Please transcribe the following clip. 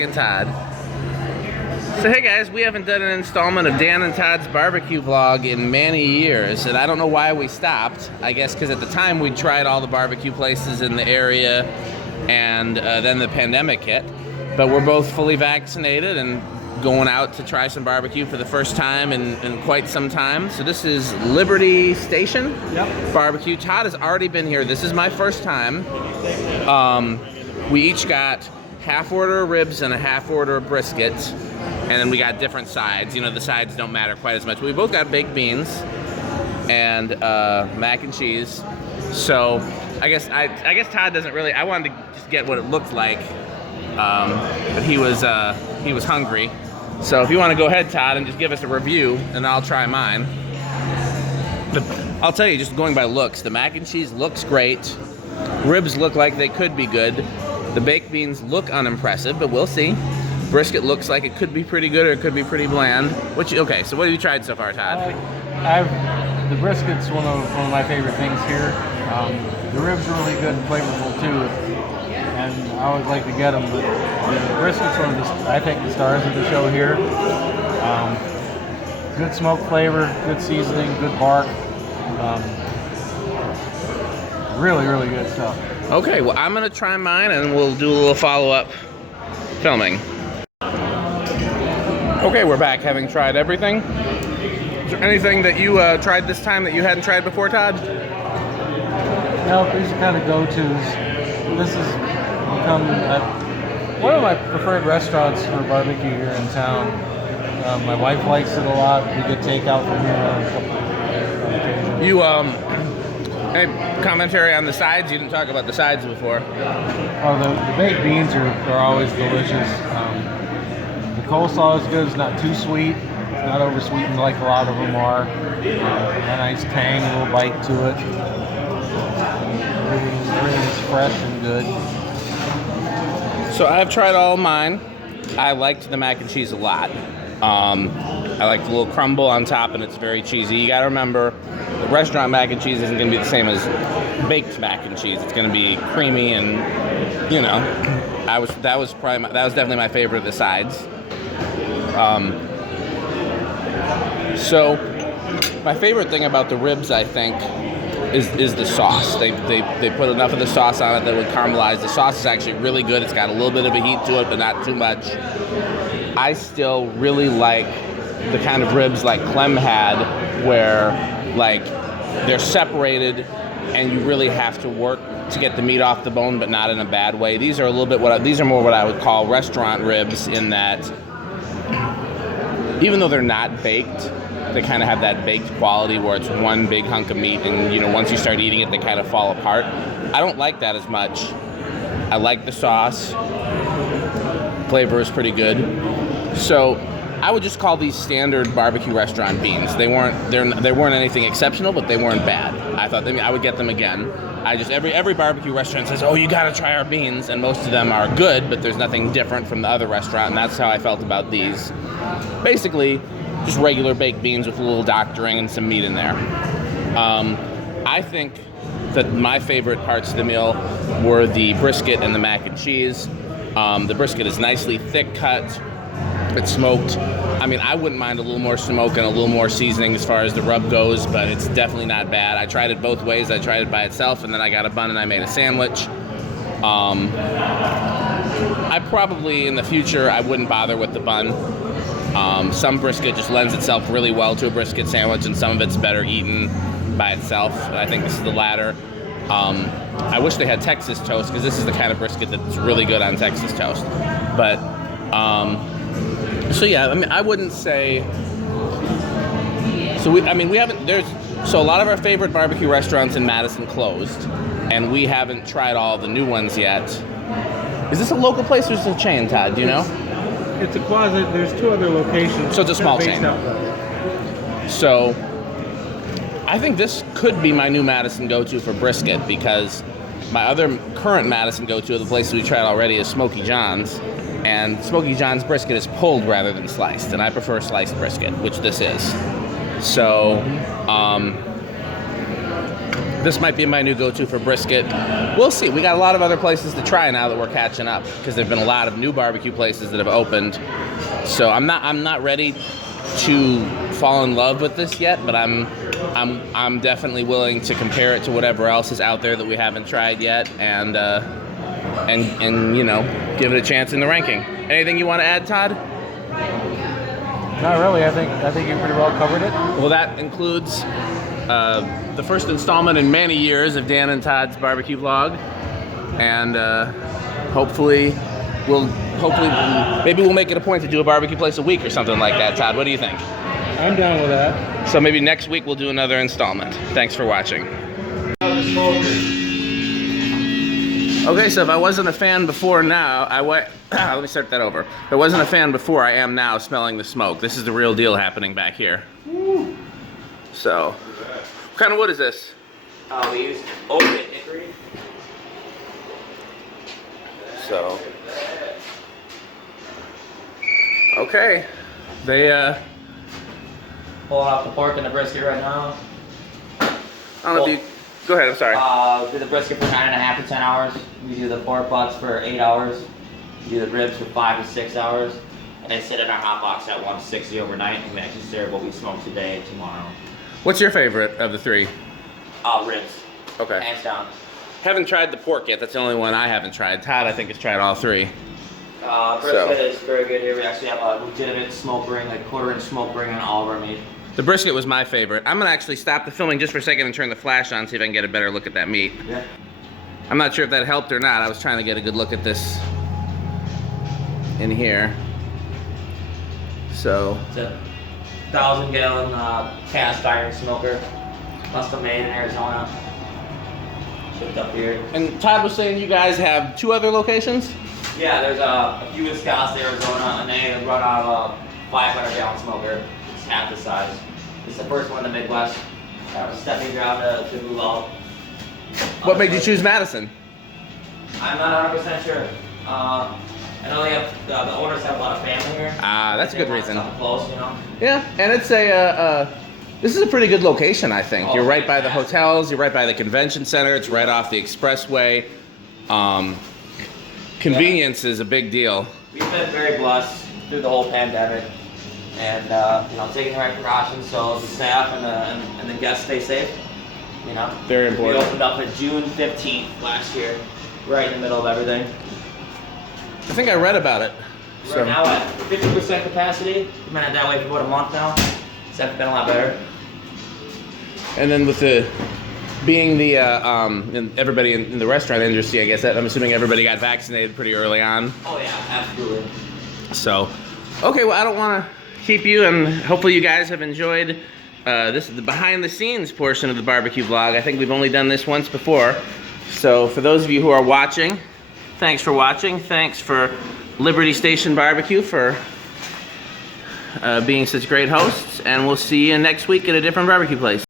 And Todd. So hey guys, we haven't done an installment of Dan and Todd's barbecue vlog in many years, and I don't know why we stopped. I guess because at the time we tried all the barbecue places in the area, and then the pandemic hit. But we're both fully vaccinated and going out to try some barbecue for the first time in quite some time. So this is Liberty Station Barbecue. Todd has already been here. This is my first time. We each got half order of ribs and a half order of brisket, and then we got different sides. You know, the sides don't matter quite as much. We both got baked beans and mac and cheese. So I guess Todd doesn't really. I wanted to just get what it looked like, but he was hungry. So if you want to go ahead, Todd, and just give us a review, and I'll try mine. I'll tell you, just going by looks, the mac and cheese looks great. Ribs look like they could be good. The baked beans look unimpressive, but we'll see. Brisket looks like it could be pretty good or it could be pretty bland. Okay, so what have you tried so far, Todd? The brisket's one of my favorite things here. The ribs are really good and flavorful too, and I always like to get them. But the brisket's one of I think the stars of the show here. Good smoke flavor, good seasoning, good bark. Really, really good stuff. Okay, well, I'm going to try mine, and we'll do a little follow-up filming. Okay, we're back, having tried everything. Is there anything that you tried this time that you hadn't tried before, Todd? No, these are kind of go-tos. This has become one of my preferred restaurants for barbecue here in town. My wife likes it a lot. We get takeout from here on a couple occasions. Any commentary on the sides? You didn't talk about the sides before. Oh, the baked beans are always delicious. The coleslaw is good. It's not too sweet. It's not over-sweetened like a lot of them are. A nice tang, a little bite to it. Everything's fresh and good. So I've tried all of mine. I liked the mac and cheese a lot. I like the little crumble on top, and it's very cheesy. You gotta remember, the restaurant mac and cheese isn't gonna be the same as baked mac and cheese. It's gonna be creamy, and you know, that was definitely my favorite of the sides. So my favorite thing about the ribs, I think, is the sauce. They put enough of the sauce on it that would caramelize. The sauce is actually really good. It's got a little bit of a heat to it, but not too much. I still really like the kind of ribs like Clem had, where like they're separated and you really have to work to get the meat off the bone, but not in a bad way. These are more what I would call restaurant ribs, in that even though they're not baked, they kind of have that baked quality where it's one big hunk of meat, and you know, once you start eating it, they kind of fall apart. I don't like that as much. I like the sauce. Flavor is pretty good. So I would just call these standard barbecue restaurant beans. They weren't anything exceptional, but they weren't bad. I thought I would get them again. Every barbecue restaurant says, "Oh, you got to try our beans," and most of them are good, but there's nothing different from the other restaurant, and that's how I felt about these. Basically, just regular baked beans with a little doctoring and some meat in there. I think that my favorite parts of the meal were the brisket and the mac and cheese. The brisket is nicely thick cut. It's smoked. I mean, I wouldn't mind a little more smoke and a little more seasoning as far as the rub goes, but it's definitely not bad. I tried it both ways. I tried it by itself, and then I got a bun and I made a sandwich. I probably, in the future, I wouldn't bother with the bun. Some brisket just lends itself really well to a brisket sandwich, and some of it's better eaten by itself. I think this is the latter. I wish they had Texas toast, because this is the kind of brisket that's really good on Texas toast. But, so yeah, I mean, I wouldn't say, so a lot of our favorite barbecue restaurants in Madison closed, and we haven't tried all the new ones yet. Is this a local place or is it a chain, Todd? Do you know? It's a closet. There's 2 other locations. So it's a small chain. So I think this could be my new Madison go-to for brisket, because my other current Madison go-to, the place we tried already, is Smoky John's. And Smoky John's brisket is pulled rather than sliced, and I prefer sliced brisket, which this is. So This might be my new go-to for brisket. We'll see. We got a lot of other places to try now that we're catching up, because there've been a lot of new barbecue places that have opened. So I'm not ready to fall in love with this yet, but I'm definitely willing to compare it to whatever else is out there that we haven't tried yet, and you know, give it a chance in the ranking. Anything you want to add, Todd? Not really. I think you pretty well covered it. Well, that includes the first installment in many years of Dan and Todd's barbecue vlog, and hopefully maybe we'll make it a point to do a barbecue place a week or something like that. Todd, what do you think? I'm down with that. So maybe next week we'll do another installment. Thanks for watching. Okay, so if I wasn't a fan before now, let me start that over. If I wasn't a fan before, I am now smelling the smoke. This is the real deal happening back here. So, what kind of wood is this? We use oak and hickory. So, okay. They, Pulling off the pork and the brisket right now. I don't know if you, go ahead, I'm sorry. Do the brisket for 9.5 to 10 hours. We do the pork butts for 8 hours. We do the ribs for 5 to 6 hours. And they sit in our hot box at 160 overnight, and we actually serve what we smoke today and tomorrow. What's your favorite of the three? Ribs. Okay. Hands down. Haven't tried the pork yet. That's the only one I haven't tried. Todd, I think, has tried all three. Brisket is very good here. We actually have a legitimate smoke ring, like 1/4 inch smoke ring on all of our meat. The brisket was my favorite. I'm gonna actually stop the filming just for a second and turn the flash on, see if I can get a better look at that meat. Yeah. I'm not sure if that helped or not. I was trying to get a good look at this in here. So. It's a 1,000-gallon cast iron smoker, custom made in Arizona. Shipped up here. And Todd was saying you guys have 2 other locations? Yeah, there's a few in Scottsdale, Arizona, and they run out of a 500-gallon smoker. It's half the size. It's the first one in the Midwest. That was stepping ground to move out. What made you choose Madison? I'm not 100% sure. I know they have the owners have a lot of family here. Ah, that's a good reason. Something close, you know. Yeah, and it's this is a pretty good location, I think. Oh, You're right by the fantastic. hotels. You're right by the convention center. It's right off the expressway. Convenience is a big deal. We've been very blessed through the whole pandemic, and you know, taking the right precautions so the staff and the guests stay safe. You know, Very important. We opened up on June 15th last year, right in the middle of everything. I think I read about it. We're now at 50% capacity. We've been at that way for about a month now. It's been a lot better. And then with the being the and everybody in the restaurant industry, I guess I'm assuming everybody got vaccinated pretty early on. Oh yeah, absolutely. So, okay, well I don't want to keep you, and hopefully you guys have enjoyed this is the behind the scenes portion of the barbecue vlog. I think we've only done this once before. So for those of you who are watching, thanks for watching. Thanks for Liberty Station Barbecue for being such great hosts, and we'll see you next week at a different barbecue place.